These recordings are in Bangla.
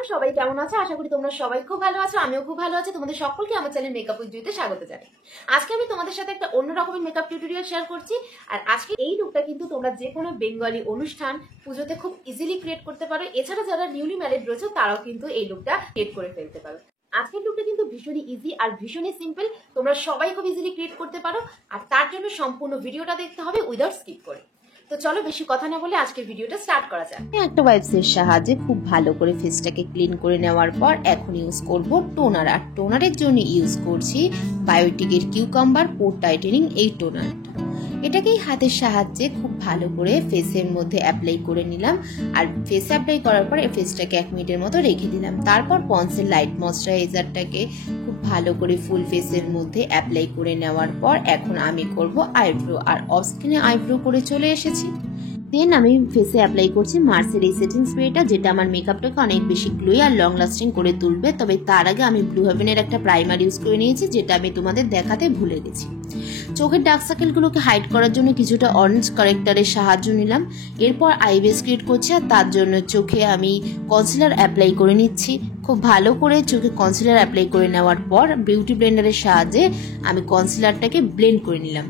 এভরিওয়ান, সবাই কেমন আছো? আশা করি তোমরা সবাই খুব ভালো আছো। আমিও খুব ভালো আছি। তোমাদের সকলকে আমার চ্যানেল মেকআপ উইথ জুইতে স্বাগত জানাই। আজকে আমি তোমাদের সাথে একটা অন্য রকমের মেকআপ টিউটোরিয়াল শেয়ার করছি। আর আজকে এই লুকটা কিন্তু তোমরা যে কোনো বেঙ্গলি অনুষ্ঠান, পুজোতে খুব ইজিলি ক্রিয়েট করতে পারো। এছাড়া যারা নিউলি ম্যারিড রয়েছে তারাও কিন্তু এই লুকটা ক্রিয়েট করে ফেলতে পারো। আজকের লুকটা কিন্তু ভীষণই ইজি আর ভীষণই সিম্পল, তোমরা সবাই খুব ইজিলি ক্রিয়েট করতে পারো। আর তার জন্য সম্পূর্ণ ভিডিওটা দেখতে হবে উইদাউট স্কিপ করে। তো চলো বেশি কথা না বলে আজকের ভিডিওটা স্টার্ট করা যাক। একটা ওয়াইপসের সাহায্যে খুব ভালো করে ফেসটাকে ক্লিন করে নেওয়ার পর এখন ইউজ করব টোনার। আর টোনারের জন্য ইউজ করছি বায়োটিকের কিউকাম্বার পোর টাইটেনিং এই টোনারটা। এটাকেই হাতের সাহায্যে খুব ভালো করে ফেসের মধ্যে অ্যাপ্লাই করে নিলাম। আর ফেসে অ্যাপ্লাই করার পর ফেসটাকে 1 মিনিটের মতো রেখে দিলাম। তারপর পন্সের লাইট ময়শ্চারাইজারটাকে খুব ভালো করে ফুল ফেসের মধ্যে অ্যাপ্লাই করে নেওয়ার পর এখন আমি করব আইব্রো। আর অফ স্কিনে আইব্রো করে চলে এসেছি। দেন আমি ফেসে অ্যাপ্লাই করছি মার্সের এই সেটিং স্প্রেটা, যেটা আমার মেকআপটাকে অনেক বেশি গ্লোই আর লং লাস্টিং করে তুলবে। তবে তার আগে আমি ব্লু হেভেনের একটা প্রাইমার ইউজ করে নিয়েছি, যেটা আমি তোমাদের দেখাতে ভুলে গেছি। চোখের ডার্ক সার্কেলগুলোকে হাইড করার জন্য কিছুটা অরেঞ্জ কারেক্টারের সাহায্য নিলাম। এরপর আইবেস ক্রিয়েট করছি, আর তার জন্য চোখে আমি কনসিলার অ্যাপ্লাই করে নিচ্ছি। খুব ভালো করে চোখে কনসিলার অ্যাপ্লাই করে নেওয়ার পর বিউটি ব্লেন্ডারের সাহায্যে আমি কনসিলারটাকে ব্লেন্ড করে নিলাম।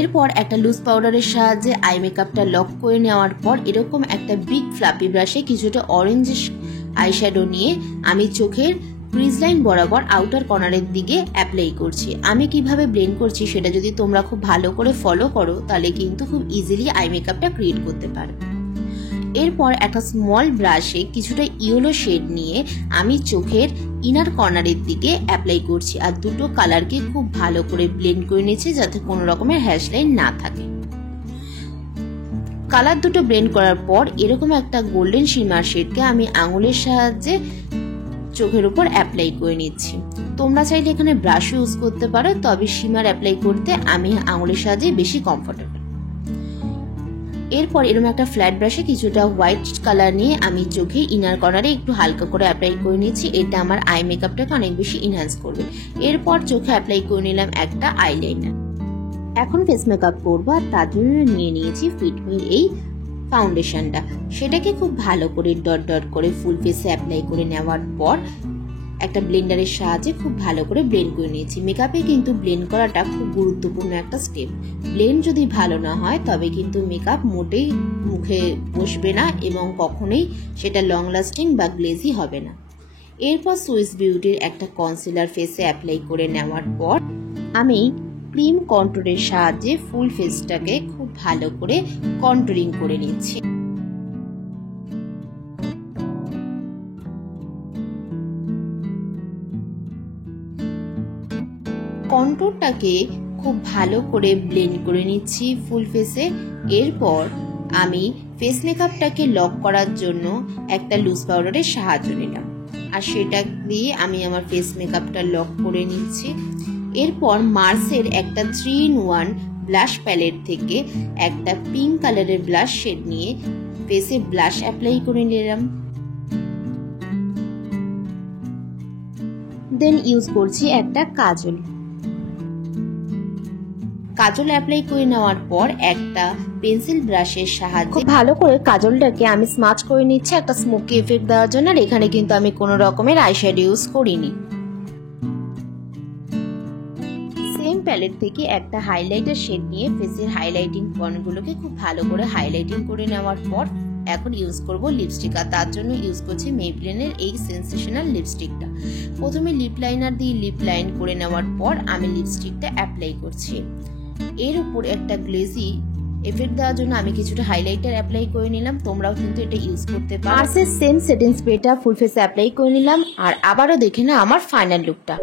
এরপর একটা লুজ পাউডারের সাহায্যে আই মেকআপটা লক করে নেওয়ার পর এরকম একটা বিগ ফ্লাপি ব্রাশে কিছুটা অরেঞ্জ আইশ্যাডো নিয়ে আমি চোখের ক্রিজ লাইন বরাবর আউটার কর্নারের দিকে অ্যাপ্লাই করছি। আমি কিভাবে ব্লেন্ড করছি সেটা যদি তোমরা খুব ভালো করে ফলো করো তাহলে কিন্তু খুব ইজিলি আই মেকআপটা ক্রিয়েট করতে পারো। এরপর একটা স্মল ব্রাশে কিছুটা ইয়েলো শেড নিয়ে আমি চোখের ইনার কর্নারের দিকে অ্যাপ্লাই করছি। আর দুটো কালারকে খুব ভালো করে ব্লেন্ড করে নিয়েছি যাতে কোনো রকমের হ্যাশ লাইন না থাকে। কালার দুটো ব্লেন্ড করার পর এরকম একটা গোল্ডেন শিমার শেডকে আমি আঙুলের সাহায্যে চোখের উপর অ্যাপ্লাই করে নিচ্ছি। তোমরা চাইলে এখানে ব্রাশ ইউজ করতে পারো, তবে শিমার অ্যাপ্লাই করতে আমি আঙুলের সাহায্যে বেশি কমফোর্টেবল। এরপর এরকম একটা ফ্ল্যাট ব্রাশে কিছুটা হোয়াইট কালার নিয়ে আমি চোখে ইনার কর্নারে একটু হালকা করে অ্যাপ্লাই করে নিচ্ছি। এটা আমার আই মেকআপটাকে অনেক বেশি ইনহ্যান্স করবে। এরপর চোখে অ্যাপ্লাই করে নিলাম একটা আইলাইনার। এখন ফেস মেকআপ করবো, আর তার জন্য নিয়ে নিয়েছি ফিটমির এই ফাউন্ডেশনটা। সেটাকে খুব ভালো করে ডট ডট করে ফুল ফেসে অ্যাপ্লাই করে নেওয়ার পর একটা ব্লেন্ডারের সাহায্যে খুব ভালো করে ব্লেন্ড করে নিয়েছি। মেকআপে কিন্তু ব্লেন্ড করাটা খুব গুরুত্বপূর্ণ একটা স্টেপ। ব্লেন্ড যদি ভালো না হয় তবে কিন্তু মেকআপ মোটেই মুখে বসবে না এবং কখনোই সেটা লং লাস্টিং বা গ্লেজি হবে না। এরপর সুইস বিউটির একটা কনসিলার ফেসে অ্যাপ্লাই করে নেওয়ার পর আমি ক্রিম কন্ট্রোলের সাহায্যে ফুল ফেসটাকে খুব ভালো করে কন্ট্রোলিং করে নিচ্ছি। কন্ট্রোলটাকে খুব ভালো করে ব্লেন্ড করে নিচ্ছি ফুল ফেসে। এরপর আমি ফেস মেকআপটাকে লক করার জন্য একটা লুজ পাউডারের সাহায্য নিলাম, আর সেটা দিয়ে আমি আমার ফেস মেকআপটা লক করে নিচ্ছি। এরপর মার্সের একটা 3-in-1 ব্লাশ প্যালেট থেকে একটা পিঙ্ক কালারের ব্লাশ শেড নিয়ে ফেসে ব্লাশ অ্যাপ্লাই করে নিলাম। দেন ইউজ করছি একটা কাজল। কাজল অ্যাপ্লাই করে নেওয়ার পর একটা পেন্সিল ব্রাশের সাহায্যে খুব ভালো করে কাজলটাকে আমি স্মাচ করে নিচ্ছি একটা স্মোকি এফেক্ট দেওয়ার জন্য। আর এখানে কিন্তু আমি কোনো রকমের আইশ্যাডো ইউজ করিনি। সেম প্যালেট থেকে একটা হাইলাইটার শেড নিয়ে ফেসের হাইলাইটিং পয়েন্টগুলোকে খুব ভালো করে হাইলাইটিং করে নেওয়ার পর এখন ইউজ করব লিপস্টিক। আর তার জন্য ইউজ করছি মেবলিনের এই সেন্সেশনাল লিপস্টিকটা। প্রথমে লিপ লাইনার দিয়ে লিপ লাইন করে নেওয়ার পর আমি লিপস্টিকটা অ্যাপ্লাই করছি। এর উপর একটা গ্লেজি এফেক্ট দেওয়ার জন্য আমি কিছুটা হাইলাইটার অ্যাপ্লাই করে নিলাম। তোমরাও কিন্তু এটা ইউজ করতে পারো। মার্সের সেম সেটিং স্প্রেটা ফুল ফেসে অ্যাপ্লাই করে নিলাম। আর আবারও দেখে না আমার ফাইনাল লুকটা।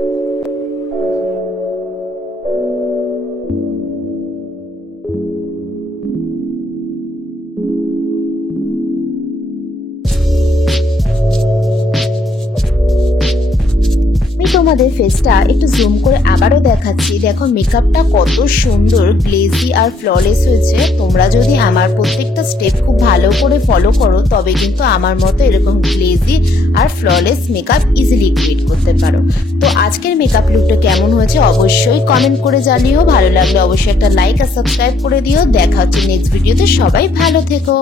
তোমাদের ফেসটা একটু জুম করে আবারও দেখাচ্ছি। দেখো মেকআপটা কত সুন্দর গ্লেজি আর ফ্ললেস হয়েছে। তোমরা যদি আমার প্রত্যেকটা স্টেপ খুব ভালো করে ফলো করো তবে কিন্তু আমার মতো এরকম গ্লেজি আর ফ্ললেস মেকআপ ইজিলি ক্রিয়েট করতে পারো। তো আজকের মেকআপ লুকটা কেমন হয়েছে অবশ্যই কমেন্ট করে জানিও। ভালো লাগলে অবশ্যই একটা লাইক আর সাবস্ক্রাইব করে দিও। দেখা হচ্ছে নেক্সট ভিডিওতে। সবাই ভালো থেকো।